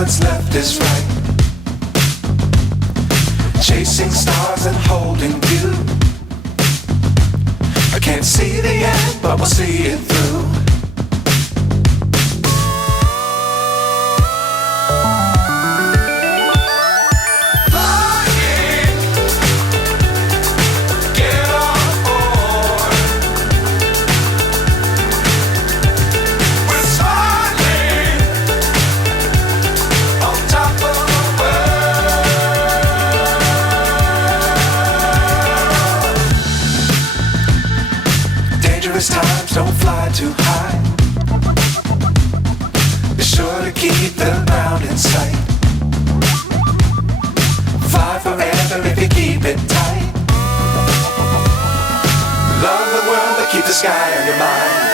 what's left is right. Chasing stars and holding you. I can't see the end, but we'll see it through. Times don't fly too high. Be sure to keep the ground in sight. Fly forever if you keep it tight. Love the world but keep the sky on your mind.